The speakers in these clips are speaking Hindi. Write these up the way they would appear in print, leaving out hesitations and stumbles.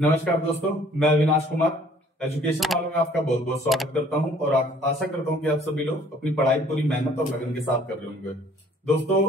नमस्कार दोस्तों, मैं अविनाश कुमार एजुकेशन वालों में आपका बहुत बहुत स्वागत करता हूं और आशा करता हूं कि आप सभी लोग अपनी पढ़ाई पूरी मेहनत और लगन के साथ कर रहे होंगे। दोस्तों,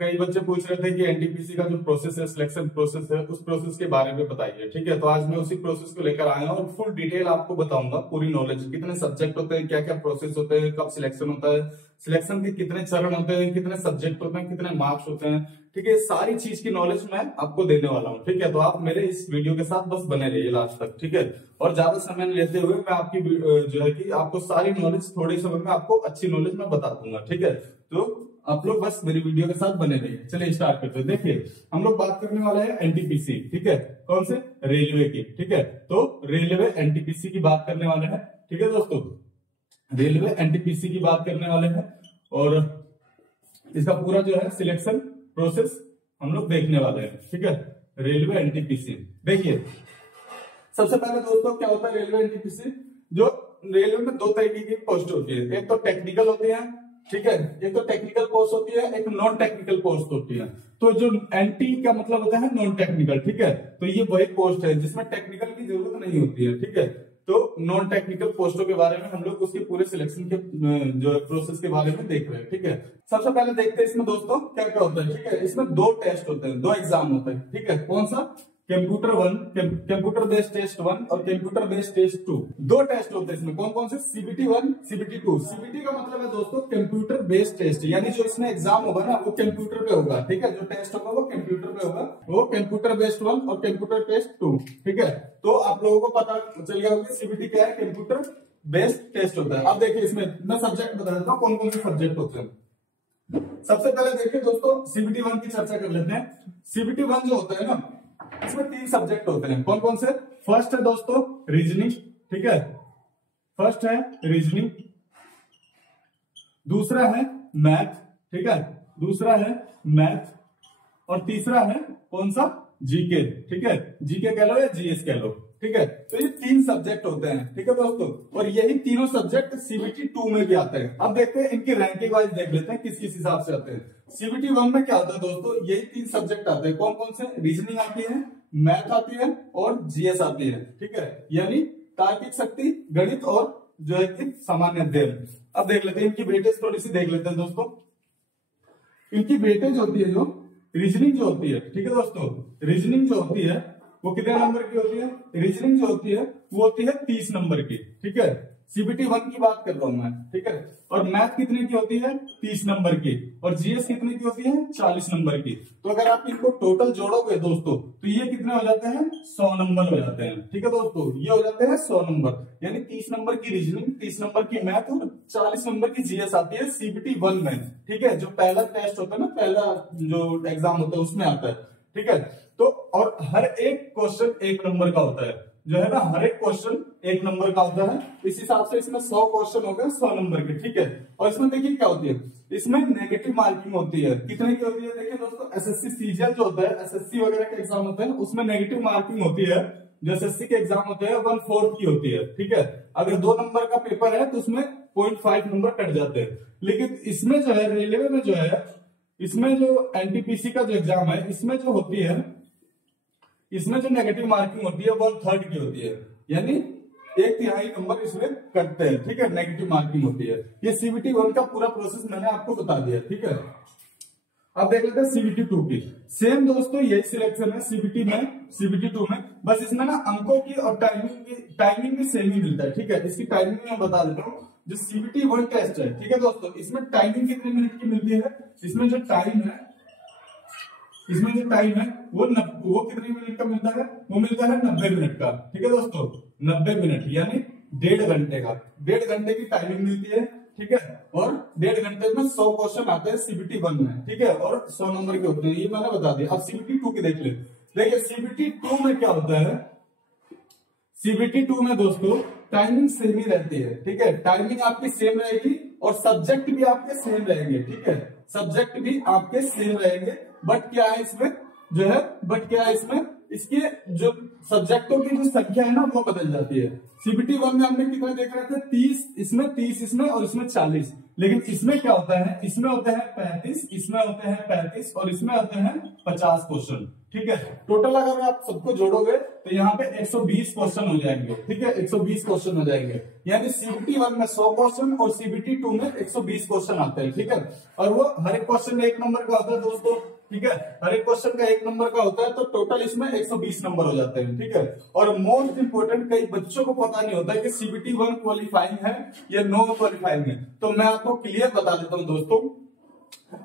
कई बच्चे पूछ रहे थे कि एनटीपीसी का जो प्रोसेस है, सिलेक्शन प्रोसेस है, उस प्रोसेस के बारे में बताइए। ठीक है, तो आज मैं उसी प्रोसेस को लेकर आया हूं और फुल डिटेल आपको बताऊंगा, पूरी नॉलेज, कितने सब्जेक्ट होते हैं, क्या क्या प्रोसेस होते हैं, कब सिलेक्शन होता है, सिलेक्शन के कितने चरण होते हैं, कितने सब्जेक्ट होते हैं, कितने मार्क्स होते हैं। ठीक है, सारी चीज की नॉलेज मैं आपको देने वाला हूँ। ठीक है, तो आप मेरे इस वीडियो के साथ बस बने रहिए लास्ट तक। ठीक है, और ज्यादा समय लेते हुए मैं आपकी जो है कि आपको सारी नॉलेज थोड़े समय में आपको अच्छी नॉलेज मैं बता दूंगा। ठीक है, तो आप लोग बस मेरी वीडियो के साथ बने रहिए। चलिए स्टार्ट करते हैं। देखिए, हम लोग बात करने वाले हैं एनटीपीसी। ठीक है, कौन से? रेलवे की। ठीक है, तो रेलवे एनटीपीसी की बात करने वाले हैं। ठीक है दोस्तों, रेलवे एनटीपीसी की बात करने वाले हैं और इसका पूरा जो है सिलेक्शन प्रोसेस हम लोग देखने वाले हैं। ठीक है, रेलवे एनटीपीसी। देखिए, सबसे पहले दोस्तों क्या होता है रेलवे एनटीपीसी? जो रेलवे में दो तरीके की पोस्ट होती है, एक तो टेक्निकल होती है। ठीक है, एक तो टेक्निकल पोस्ट होती है, एक नॉन टेक्निकल पोस्ट होती है। तो जो एनटी का मतलब होता है नॉन टेक्निकल। ठीक है, तो ये वही पोस्ट है जिसमें टेक्निकल की जरूरत नहीं होती है। ठीक है, तो नॉन टेक्निकल पोस्टों के बारे में हम लोग उसके पूरे सिलेक्शन के जो प्रोसेस के बारे में देख रहे हैं। ठीक है, सबसे पहले देखते हैं इसमें दोस्तों क्या क्या होता है। ठीक है, इसमें दो टेस्ट होते हैं, दो एग्जाम होते हैं। ठीक है, कौन सा? कंप्यूटर 1, कंप्यूटर बेस्ड टेस्ट 1 और कंप्यूटर बेस्ड टेस्ट 2। दो टेस्ट होते हैं इसमें। कौन कौन से? CBT 1, CBT 2। सीबीटी का मतलब है दोस्तों कंप्यूटर बेस्ड टेस्ट, यानी जो इसमें एग्जाम होगा ना वो कंप्यूटर पे होगा। ठीक है, जो टेस्ट होगा वो कंप्यूटर पे होगा, वो कंप्यूटर बेस्ड 1 और कंप्यूटर टेस्ट 2। ठीक है, तो आप लोगों को पता चल गया होगा सीबीटी क्या है, कंप्यूटर बेस्ड टेस्ट होता है। अब देखिए, इसमें मैं सब्जेक्ट बता देता हूँ कौन कौन से सब्जेक्ट होते हैं। सबसे पहले देखिए दोस्तों, सीबीटी 1 की चर्चा कर लेते हैं। सीबीटी 1 जो होता है ना, इसमें 3 सब्जेक्ट होते हैं। कौन कौन से? फर्स्ट है दोस्तों रीजनिंग। ठीक है, फर्स्ट है रीजनिंग, दूसरा है मैथ। ठीक है, दूसरा है मैथ और तीसरा है कौन सा? जीके। ठीक है, जीके कह लो या जीएस कह लो। ठीक है, तो ये 3 सब्जेक्ट होते हैं। ठीक है दोस्तों, और यही तीनों सब्जेक्ट सीबीटी 2 में भी आते हैं। अब देखते हैं इनकी रैंकिंग वाइज देख लेते हैं किस किस हिसाब से आते हैं। सीबीटी 1 में क्या होता है दोस्तों? यही 3 सब्जेक्ट आते हैं। कौन कौन से? रीजनिंग आती है, मैथ आती है और जीएस आती है। ठीक है, यानी तार्किक शक्ति, गणित और जो है कि सामान्य अध्ययन। अब देख लेते हैं इनकी वेटेज, थोड़ी सी देख लेते हैं दोस्तों। इनकी वेटेज होती है जो रीजनिंग जो होती है। ठीक है दोस्तों, रीजनिंग जो होती है वो कितने नंबर की होती है? रीजनिंग जो होती है वो होती है 30 नंबर की। ठीक है, सीबीटी 1 की बात कर रहा हूं मैं। ठीक है, और मैथ कितने की होती है? 30 नंबर की। और जीएस कितने की होती है? 40 नंबर की। तो अगर आप इनको टोटल जोड़ोगे दोस्तों तो ये कितने हो जाते हैं? 100 नंबर हो जाते हैं। ठीक है दोस्तों, ये हो जाते हैं 100 नंबर, यानी 30 नंबर की रीजनिंग, 30 नंबर की मैथ और 40 नंबर की जीएस आती है सीबीटी 1 में। ठीक है, जो पहला टेस्ट होता है ना, पहला जो एग्जाम होता है उसमें आता है। ठीक है, तो और हर एक क्वेश्चन 1 नंबर का होता है, जो है ना, हर एक क्वेश्चन 1 नंबर का होता है। इस हिसाब से इसमें 100 क्वेश्चन हो गए 100 नंबर के। ठीक है, और इसमें देखिए क्या होती है, इसमें नेगेटिव मार्किंग होती है। कितने की होती है? देखिए दोस्तों, एसएससी सीजीएल जो होता है, एसएससी वगैरह के एग्जाम होते हैं, उसमें नेगेटिव मार्किंग होती है। जो एसएससी के एग्जाम होते हैं 1/4 की होती है। ठीक है, अगर 2 नंबर का पेपर है तो उसमें 0.5 नंबर कट जाते हैं। लेकिन इसमें जो है, रेलवे में जो है, इसमें जो एनटीपीसी का जो एग्जाम है, इसमें जो होती है, इसमें जो नेगेटिव मार्किंग होती है 1/3 की होती है, यानी 1/3 नंबर इसमें कटते हैं। ठीक है, नेगेटिव मार्किंग होती है। ये सीबीटी 1 का पूरा प्रोसेस मैंने आपको बता दिया। ठीक है, अब देख लेते हैं सीबीटी 2 की। सेम दोस्तों यही सिलेक्शन है सीबीटी में, सीबीटी 2 में, बस इसमें ना अंकों की और टाइमिंग भी सेम ही मिलता है। ठीक है, इसकी टाइमिंग मैं बता देता हूँ। जो सीबीटी 1 टेस्ट है, ठीक है दोस्तों, इसमें टाइमिंग कितने मिनट की मिलती है? इसमें जो टाइम है, इसमें जो टाइम है वो कितने मिनट का मिलता है? वो मिलता है 90 मिनट का। ठीक है दोस्तों, 90 मिनट यानी 1.5 घंटे का, 1.5 घंटे की टाइमिंग मिलती है। ठीक है, और 1.5 घंटे में 100 क्वेश्चन आते हैं सीबीटी 1 में। ठीक है, और 100 नंबर के होते हैं, ये मैंने बता दिया। अब सीबीटी 2 की देख ले। देखिए सीबीटी 2 में क्या होता है? सीबीटी 2 में दोस्तों टाइमिंग सेम ही रहती है। ठीक है, टाइमिंग आपकी सेम रहेगी और सब्जेक्ट भी आपके सेम रहेंगे। ठीक है, सब्जेक्ट भी आपके सेम रहेंगे, बट क्या है इसमें? जो है, बट क्या है इसमें, इसके जो सब्जेक्टों की जो संख्या है ना वो बदल जाती है। सीबीटी 1 में हमने कितने देख रहे थे, 30 इसमें, 30 इसमें और इसमें 40, लेकिन इसमें क्या होता है, इसमें होते हैं 35, इसमें होते हैं 35 और इसमें होते हैं 50 क्वेश्चन। ठीक है, टोटल अगर आप सबको जोड़ोगे तो यहाँ पे 120 क्वेश्चन हो जाएंगे। ठीक है, 120 क्वेश्चन हो जाएंगे, यानी सीबीटी 1 में 100 क्वेश्चन और सीबीटी 2 में 120 क्वेश्चन आते हैं। ठीक है, और वो हर एक क्वेश्चन 1 नंबर का होता है दोस्तों। ठीक है, हर एक क्वेश्चन का 1 नंबर का होता है, तो टोटल इसमें 120 नंबर हो जाते हैं। ठीक है, और मोस्ट इंपोर्टेंट, कई बच्चों को पता नहीं होता है कि सीबीटी 1 क्वालिफाइंग है या नो क्वालिफाइंग है, तो मैं आपको क्लियर बता देता हूं दोस्तों।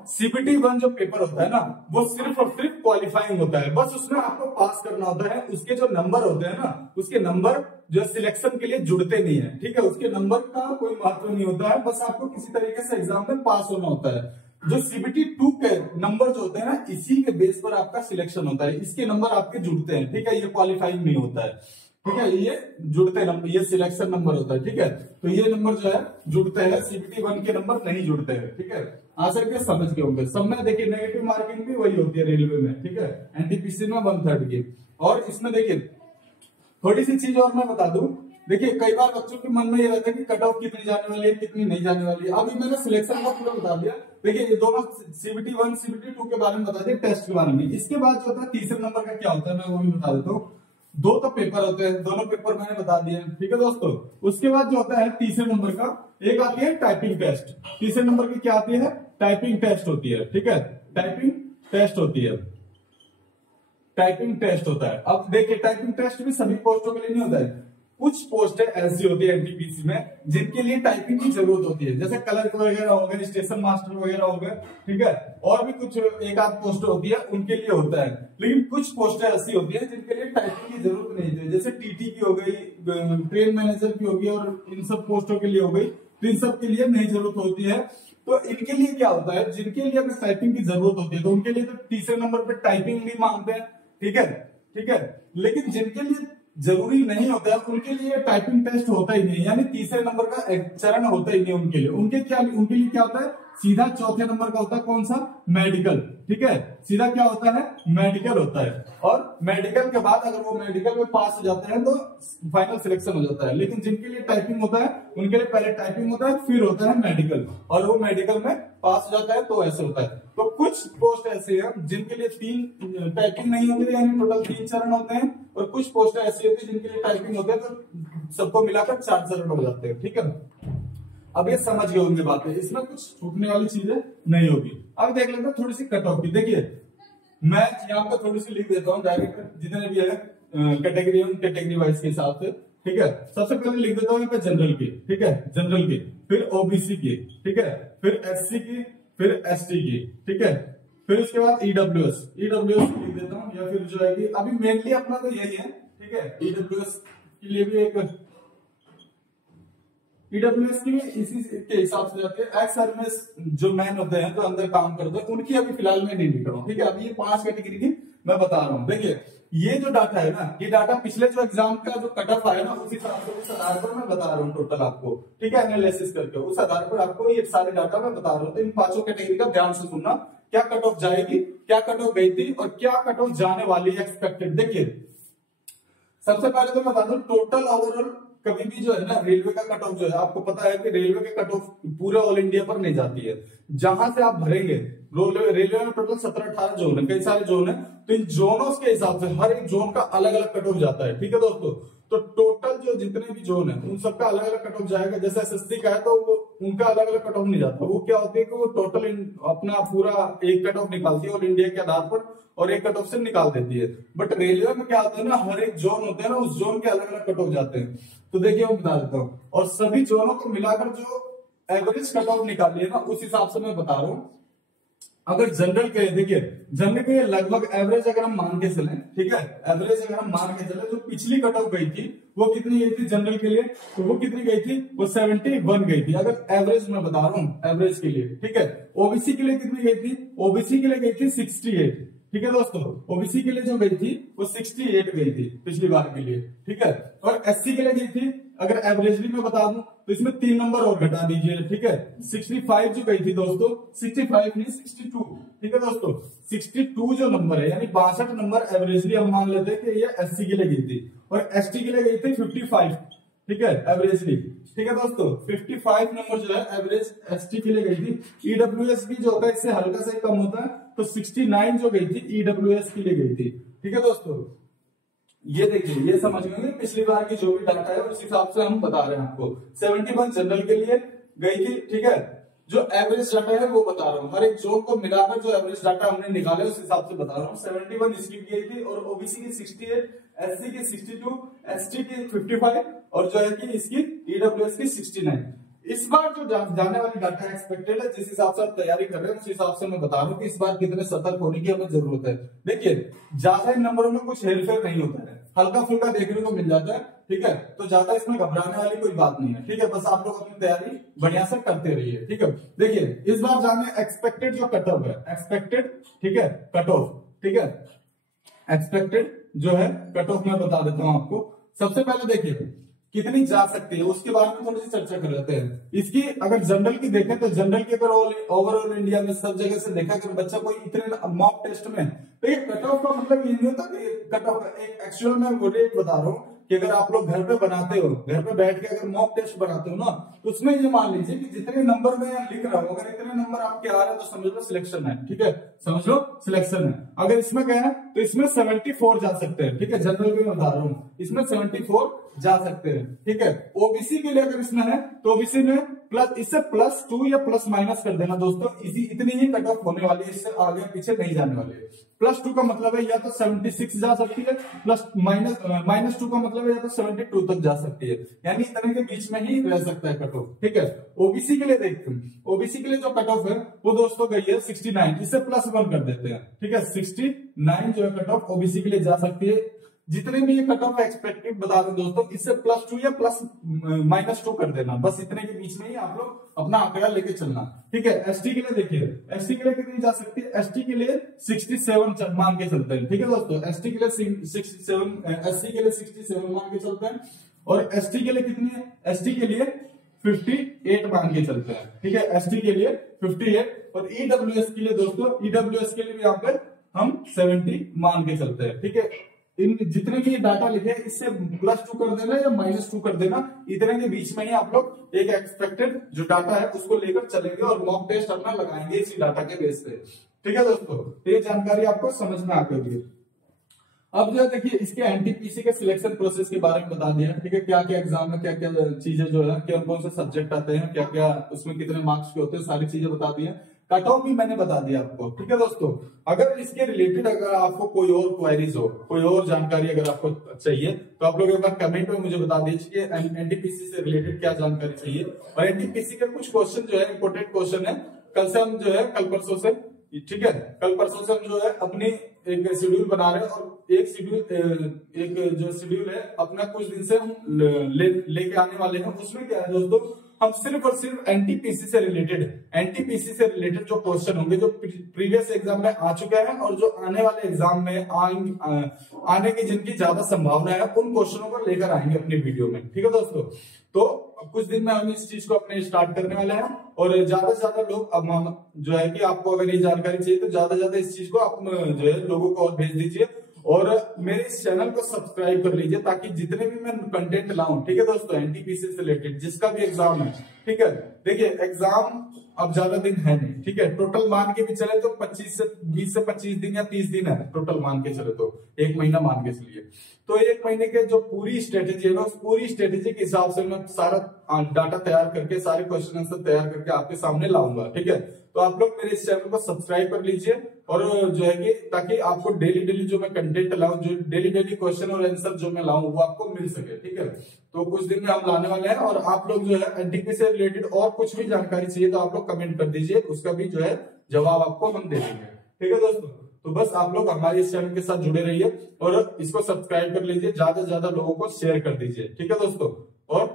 सीबीटी 1 जो पेपर होता है ना, वो सिर्फ और सिर्फ क्वालिफाइंग होता है, बस उसमें आपको पास करना होता है। उसके जो नंबर होते हैं ना, उसके नंबर जो सिलेक्शन के लिए जुड़ते नहीं है। ठीक है, उसके नंबर का कोई महत्व नहीं होता है, बस आपको किसी तरीके से एग्जाम में पास होना होता है। जो सीबीटी 2 के नंबर जो होते हैं ना, इसी के बेस पर आपका सिलेक्शन होता है, इसके नंबर आपके जुड़ते हैं। ठीक है, ये क्वालिफाइंग नहीं होता है। ठीक है, ये जुड़ते नंबर, ये सिलेक्शन नंबर होता है। ठीक है, तो ये नंबर जो है जुड़ते हैं, सीबीटी 1 के नंबर नहीं जुड़ते हैं। ठीक है, आशा के समझ के होंगे सब में। देखिए नेगेटिव मार्किंग भी वही होती है रेलवे में। ठीक है, एनटीपीसी में 1/3 की। और इसमें देखिए थोड़ी सी चीज और मैं बता दूं, देखिए कई बार बच्चों के मन में ये रहता है कि कट ऑफ कितनी जाने वाली है, कितनी नहीं जाने वाली है। अभी मैंने सिलेक्शन का पूरा बता दिया। देखिए ये दोनों सीबीटी 1 सीबीटी 2 के बारे में बता दिया, टेस्ट के बारे में। इसके बाद जो होता है तीसरे नंबर का क्या होता है, मैं वो भी बता देता हूँ। 2 तो पेपर होते हैं, दोनों पेपर मैंने बता दिए। ठीक है दोस्तों, उसके बाद जो होता है तीसरे नंबर का, एक आती है टाइपिंग टेस्ट। तीसरे नंबर की क्या आती है, टाइपिंग टेस्ट होती है। ठीक है, टाइपिंग टेस्ट होती है, टाइपिंग टेस्ट होता है। अब देखिए टाइपिंग टेस्ट भी सभी पोस्टों के लिए नहीं होता है, कुछ पोस्टें ऐसी होती है एनटीपीसी में जिनके लिए टाइपिंग की जरूरत होती है, जैसे क्लर्क वगैरह हो गए, स्टेशन मास्टर वगैरह हो गए। ठीक है, और भी कुछ एक आध पोस्ट होती है उनके लिए होता है, लेकिन कुछ पोस्टें ऐसी होती है जिनके लिए टाइपिंग की जरूरत नहीं होती है, जैसे टीटी की हो गई, ट्रेन मैनेजर की होगी, और इन सब पोस्टों के लिए हो गई, तो इन सब के लिए नहीं जरूरत होती है। तो इनके लिए क्या होता है, जिनके लिए अगर टाइपिंग की जरूरत होती है तो उनके लिए तो तीसरे नंबर पे टाइपिंग भी मांगते हैं। ठीक है, ठीक है, लेकिन जिनके लिए जरूरी नहीं होता है उनके लिए टाइपिंग टेस्ट होता ही नहीं, यानी तीसरे नंबर का चरण होता ही नहीं उनके लिए। उनके लिए क्या होता है, सीधा चौथे नंबर का होता है कौन सा, मेडिकल। ठीक है, सीधा क्या होता है, मेडिकल होता है। और मेडिकल के बाद अगर वो मेडिकल में पास हो जाते हैं तो फाइनल सिलेक्शन हो जाता है। लेकिन जिनके लिए टाइपिंग होता है उनके लिए पहले टाइपिंग होता है, फिर होता है मेडिकल, और वो मेडिकल में पास हो जाता है तो ऐसे होता है। तो कुछ पोस्ट ऐसे हैं जिनके लिए 3 टाइपिंग नहीं होती, यानी टोटल 3 चरण होते हैं, और कुछ पोस्ट ऐसी होती है जिनके लिए टाइपिंग होते हैं तो सबको मिलाकर 4 चरण हो जाते हैं। ठीक है, अब ये समझ गए होंगे बातें, इसमें कुछ छूटने वाली चीजें नहीं होगी। अब देख लेते हैं थोड़ी सी कट ऑफ की। देखिए मैं यहाँ पे थोड़ी सी लिख देता हूँ डायरेक्ट, जितने भी है कैटेगरी वाइज के हिसाब से। ठीक है, सबसे पहले लिख देता हूँ यहाँ पे जनरल की। ठीक है, जनरल की, फिर ओबीसी की। ठीक है, फिर एससी की, फिर एसटी की। ठीक है, फिर उसके बाद ईडब्ल्यूएस लिख देता हूँ, या फिर जो है कि अभी मेनली अपना तो यही है। ठीक है, ईडब्ल्यूएस के लिए भी एक, ईडब्ल्यूएस की भी इसी के हिसाब से जाते हैं। एक्स सर्विस जो मैन होते हैं, जो अंदर काम करते हैं, उनकी अभी फिलहाल मैं नहीं लिख रहा हूँ। ठीक है, अभी ये 5 कैटेगरी की मैं बता रहा हूँ। देखिए ये जो डाटा है ना, ये डाटा पिछले जो एग्जाम का जो कट ऑफ आया ना, उस हिसाब से, उस आधार पर मैं बता रहा हूँ टोटल आपको। ठीक है, एनालिसिस करके उस आधार पर आपको ये सारे डाटा मैं बता रहा हूँ। तो इन 5 कैटेगरी का ध्यान से सुनना, क्या कट ऑफ जाएगी, क्या कट ऑफ गई थी, और क्या कट ऑफ जाने वाली है एक्सपेक्टेड। देखिए सबसे पहले तो मैं बता दूं, टोटल ओवरऑल कभी भी जो है ना, रेलवे का कट ऑफ जो है, आपको पता है कि रेलवे के कट ऑफ पूरे ऑल इंडिया पर नहीं जाती है। जहां से आप भरेंगे, रेलवे में टोटल 17-18 जोन है, कई सारे जोन है, तो इन जोनों के हिसाब से हर एक जोन का अलग अलग कट ऑफ जाता है। ठीक है दोस्तों, तो टोटल जो जितने भी जोन है उन सबका अलग अलग कट ऑफ जाएगा। जैसे एसएससी का है तो वो उनका अलग अलग कट ऑफ नहीं जाता, वो क्या होती है कि वो टोटल अपना पूरा एक कट ऑफ निकालती है ऑल इंडिया के आधार पर, और एक कट ऑफ से निकाल देती है। बट रेलवे में क्या होता है ना, हर एक जोन होते हैं ना, उस जोन के अलग अलग कट ऑफ जाते हैं। तो देखिए मैं बता देता हूँ, और सभी जोनों को मिलाकर जो एवरेज कट ऑफ निकाली है ना, उस हिसाब से मैं बता रहा हूँ। अगर जनरल के लिए, देखिए जनरल के लिए लगभग एवरेज अगर हम मान के चले, ठीक है, एवरेज अगर हम मान के चले, जो पिछली कट ऑफ गई थी वो कितनी गई थी जनरल के लिए, तो वो कितनी गई थी, वो 71 गई थी। अगर एवरेज मैं बता रहा हूँ, एवरेज के लिए। ठीक है, ओबीसी के लिए कितनी गई थी, ओबीसी के लिए गई थी 68। ठीक है दोस्तों, ओबीसी के लिए जो गई थी वो 68 गई थी पिछली बार के लिए। ठीक है, और एससी के लिए गई थी अगर एवरेजली मैं बता दूं तो इसमें 3 नंबर और घटा दीजिए, ठीक है। 65 जो गई थी दोस्तों, 65 नहीं 62, ठीक है दोस्तों। 62 जो नंबर है यानी 62 नंबर एवरेजली हम मान लेते हैं कि ये एससी के लिए गई थी, और एसटी के लिए गई थी 55, ठीक है, एवरेजली, ठीक है दोस्तों। 55 नंबर जो है एवरेज एसटी के लिए गई थी। ईडब्ल्यूएस भी जो होता है इससे हल्का से कम होता है, तो 69 जो गई थी ईडब्ल्यूएस के लिए गई थी, ठीक है दोस्तों। ये देखिए, ये समझ गए पिछली बार की जो भी डाटा है उस हिसाब से हम बता रहे हैं आपको। 71 जनरल के लिए गई थी, ठीक है। जो एवरेज डाटा है वो बता रहा हूँ, हर एक जोन को मिलाकर जो एवरेज डाटा हमने निकाले उस हिसाब से बता रहा हूँ। 71 इसकी गई थी, और ओबीसी की 68, एससी की 62, एसटी की 55, और जो है कि इसकी ईडब्ल्यूएस की 69। इस बार जो जाने वाली डाटा एक्सपेक्टेड है, जिस हिसाब से आप तैयारी कर रहे हैं उस हिसाब से मैं बता रहा हूँ कि इस बार कितने सतर्क होने की हमें जरूरत है। देखिए, ज्यादा इन नंबरों में कुछ हेरफेर नहीं होता है, हल्का फुल्का देखने को मिल जाता है, ठीक है। तो ज्यादा इसमें घबराने वाली कोई बात नहीं है, ठीक है। बस आप लोग अपनी तैयारी बढ़िया से करते रहिए, ठीक है। देखिए, इस बार जाने एक्सपेक्टेड जो कट ऑफ है, एक्सपेक्टेड, ठीक है, कट ऑफ, ठीक है, एक्सपेक्टेड जो है कट ऑफ मैं बता देता हूं आपको। सबसे पहले देखिए कितनी जा सकती है, उसके बारे में थोड़ी सी चर्चा कर लेते हैं। इसकी अगर जनरल की देखें तो जनरल की अगर ओवरऑल इंडिया में सब जगह से देखा अगर बच्चा कोई इतने मॉक टेस्ट में, तो ये कट ऑफ का मतलब ये नहीं होता कि कट ऑफ एक एक्चुअल में रेट बता रहा हूँ कि अगर आप लोग घर पे बनाते हो, घर पे बैठ के अगर मॉक टेस्ट बनाते हो ना, तो उसमें ये मान लीजिए कि जितने नंबर में लिख रहा हूं, अगर इतने नंबर आपके आ रहे हैं तो समझ लो सिलेक्शन है, ठीक है, समझ लो सिलेक्शन है। अगर इसमें क्या है तो इसमें 74 जा सकते हैं, ठीक है, जनरल में बता रहा हूं, इसमें 74 जा सकते हैं, ठीक है। ओबीसी के लिए अगर इसमें है तो ओबीसी में प्लस, इससे +2 या प्लस माइनस कर देना दोस्तों, इतनी ही कट ऑफ होने वाली है, इससे आगे पीछे नहीं जाने वाली है। +2 का मतलब है या तो 76 जा सकती है, प्लस -2 का मतलब है या तो 72 तक जा सकती है, यानी इतने के बीच में ही रह सकता है कट ऑफ, ठीक है। ओबीसी के लिए देखते हैं, ओबीसी के लिए जो कट ऑफ है वो दोस्तों गई है 69, इससे +1 कर देते हैं, ठीक है। 69 जो है कट ऑफ ओबीसी के लिए जा सकती है। जितने भी ये कट ऑफ एक्सपेक्टेड बता दें दोस्तों, इससे +2 या -2 कर देना, बस इतने के बीच में ही आप लोग अपना आंकड़ा लेके चलना, ठीक है। एसटी के लिए देखिए, एसटी के लिए कितनी जा सकती है, एसटी के लिए 67 मान के चलते हैं, ठीक है दोस्तों। एसटी के लिए 67, एससी के लिए 67 मान के चलते हैं, और एसटी के लिए कितनी है, एसटी के लिए 58 मान के चलते हैं, ठीक है, एसटी के लिए 58। और ईडब्ल्यूएस के लिए दोस्तों, ईडब्ल्यूएस के लिए भी यहाँ पे हम 70 मान के चलते हैं, ठीक है। इन जितने भी डाटा लिखे इससे +2 कर देना या -2 कर देना, इतने के बीच में ही आप लोग एक एक्सपेक्टेड जो डाटा है उसको लेकर चलेंगे और मॉक टेस्ट अपना लगाएंगे इसी डाटा के बेस पे, ठीक है दोस्तों। तो ये जानकारी आपको समझ में आ गई। अब जो देखिए इसके एनटीपीसी के सिलेक्शन प्रोसेस के बारे में बता दिया, ठीक है, क्या क्या एग्जाम में क्या क्या चीजें जो है, कौन कौन से सब्जेक्ट आते हैं, क्या क्या उसमें कितने मार्क्स के होते हैं, सारी चीजें बता दी है। कट ऑफ भी मैंने बता दिया आपको, ठीक है दोस्तों। अगर इसके रिलेटेड अगर आपको कोई और क्वेरीज हो, कोई और जानकारी अगर आपको चाहिए तो आप लोग एक बार कमेंट में मुझे बता दीजिए एनटीपीसी से रिलेटेड क्या जानकारी चाहिए। और एनटीपीसी के कुछ क्वेश्चन जो है इंपोर्टेंट क्वेश्चन है, कल से हम जो है कल परसों से, ठीक है, कल परसों से हम जो है अपनी एक शेड्यूल बना रहे हैं, और एक जो शेड्यूल है अपना कुछ दिन से हम लेके आने वाले हैं। उसमें क्या है दोस्तों, हम सिर्फ और सिर्फ एनटीपीसी से रिलेटेड जो क्वेश्चन होंगे जो प्रीवियस एग्जाम में आ चुके हैं और जो आने वाले एग्जाम में आने की जिनकी ज्यादा संभावना है, उन क्वेश्चनों को लेकर आएंगे अपनी वीडियो में, ठीक है दोस्तों। तो कुछ दिन में हम इस चीज को अपने स्टार्ट करने वाले हैं, और ज्यादा से ज्यादा लोग अब जो है कि आपको अगर ये जानकारी चाहिए तो ज्यादा से ज्यादा इस चीज को आप जो है लोगों को और भेज दीजिए, और मेरे इस चैनल को सब्सक्राइब कर लीजिए, ताकि जितने भी मैं कंटेंट लाऊं, ठीक है दोस्तों, एनटीपीसी से रिलेटेड जिसका भी एग्जाम है, ठीक है। देखिए एग्जाम अब ज्यादा दिन है नहीं, ठीक है, टोटल मान के भी चले तो 20 से 25 दिन या 30 दिन है, टोटल मान के चले तो 1 महीना मान के चलिए। तो 1 महीने के जो पूरी स्ट्रेटेजी है ना, उस पूरी स्ट्रेटेजी के हिसाब से मैं सारा डाटा तैयार करके, सारे क्वेश्चन आंसर तैयार करके आपके सामने लाऊंगा, ठीक है। तो आप लोग मेरे इस चैनल को सब्सक्राइब कर लीजिए, और जो है कि ताकि आपको डेली जो मैं कंटेंट लाऊं, जो डेली क्वेश्चन और आंसर जो मैं लाऊं वो आपको मिल सके, ठीक है। तो कुछ दिन में हम लाने वाले हैं, और आप लोग जो है एनटीपी से रिलेटेड और कुछ भी जानकारी चाहिए तो आप लोग कमेंट कर दीजिए, उसका भी जो है जवाब आपको हम दे देंगे, ठीक है दोस्तों। तो बस आप लोग हमारे इस चैनल के साथ जुड़े रहिए, और इसको सब्सक्राइब कर लीजिए, ज्यादा से ज्यादा लोगों को शेयर कर दीजिए, ठीक है दोस्तों। और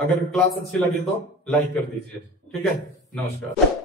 अगर क्लास अच्छी लगे तो लाइक कर दीजिए, ठीक है। नमस्कार।